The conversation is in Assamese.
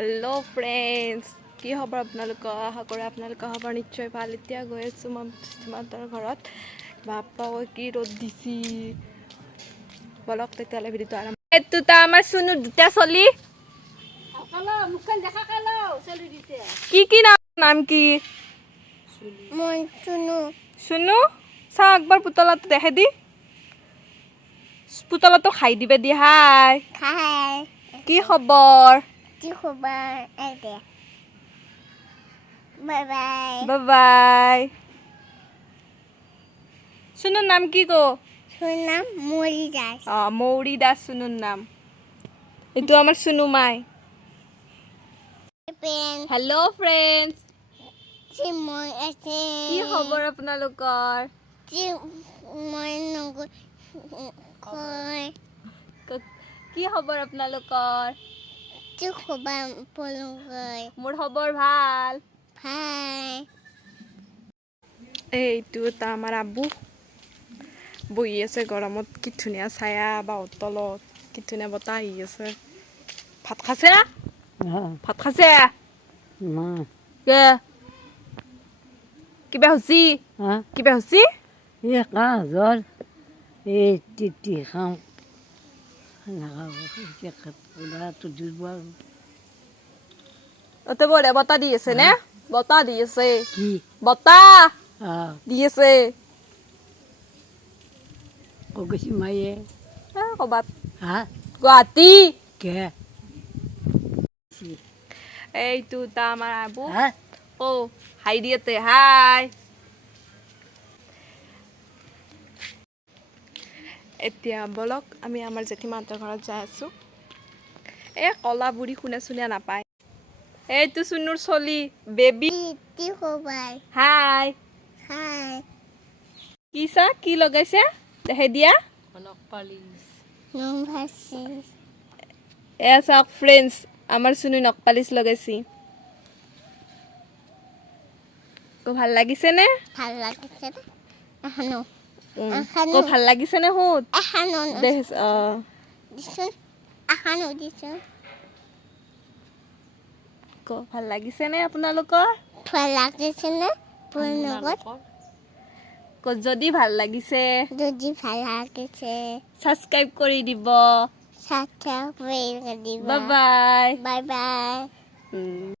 हेलो फ्रेंड्स কি খবৰ আপোনালোকৰ আশা কৰোঁ আপোনালোকৰ খবৰ নিশ্চয় ভাল এতিয়া গৈ আছোঁ মই সিমান্তৰ ঘৰত বাপ্পা কি ৰ'দ দিছি বলক তেতিয়ালে ভিডিঅ'টো আৰম্ভ এটো তা আমাৰ সুনু দুটা চলি কালো মুখখন দেখা কালো চলি দিতে কি নাম কি মই সুনু চা একবাৰ পুতলাটো দেখে দি পুতলাটো খাই দিবে দি হাই কি খবৰ Bye bye. Bye bye. Sunun naam ki ko? Sunam Mori Das. Mori Das sunun naam. Itu amar Sunu mai. Hello friends. Moi ase. Ki khobor apnalokor? Moi nongoi. Ki khobor apnalokor? Khobar polongoi. Mor khobor bhal. Hi. এইটো তা আমাৰ আব্বু বহি আছে গৰমত কি ধুনীয়া ছায়া বা তলত কি ধুনীয়া বতাহ আহি আছে ভাত খাইছে ভাত খাইছে কিবা হৈছি কিবা হৈছি জ্বৰ এই তিতি খাওঁ অতে বলে বতাহ দি আছে নে বতাহ দি আছে কি বতাহ দি আছে গৈছি মায়ে কবাত হা গুৱাহাটী কে এইটো তা আমাৰ আব্বু হা ও হাই দিয়েতে হাই এতিয়া বলক আমি আমাৰ জেঠিমাহঁতৰ ঘৰত যাই আছো কলা বুঢ়ী শুনে নাপায় এইটো সুনুৰ চলি বেবী Khobar. হাই Hi. কি চা কি লগাইছে দেখে দিয়া Numbasi. চাওক ফ্ৰেণ্ডছ আমাৰ সুনু নকপালিছ লগাইছি ভাল লাগিছে নে ভাল লাগিছে না? Ahano. ভাল লাগিছে নে হুত Ahano. দেখ Disun. Ahano disun. ভাল লাগিছে নে আপোনালোকৰ ভাল লাগিছে না? Polongot. যদি ভাল লাগিছে Dodi ভাল লাগিছে. সাবস্ক্রাইব কৰি দিব Subscribe কৰি দিব. Bye bye Bye bye.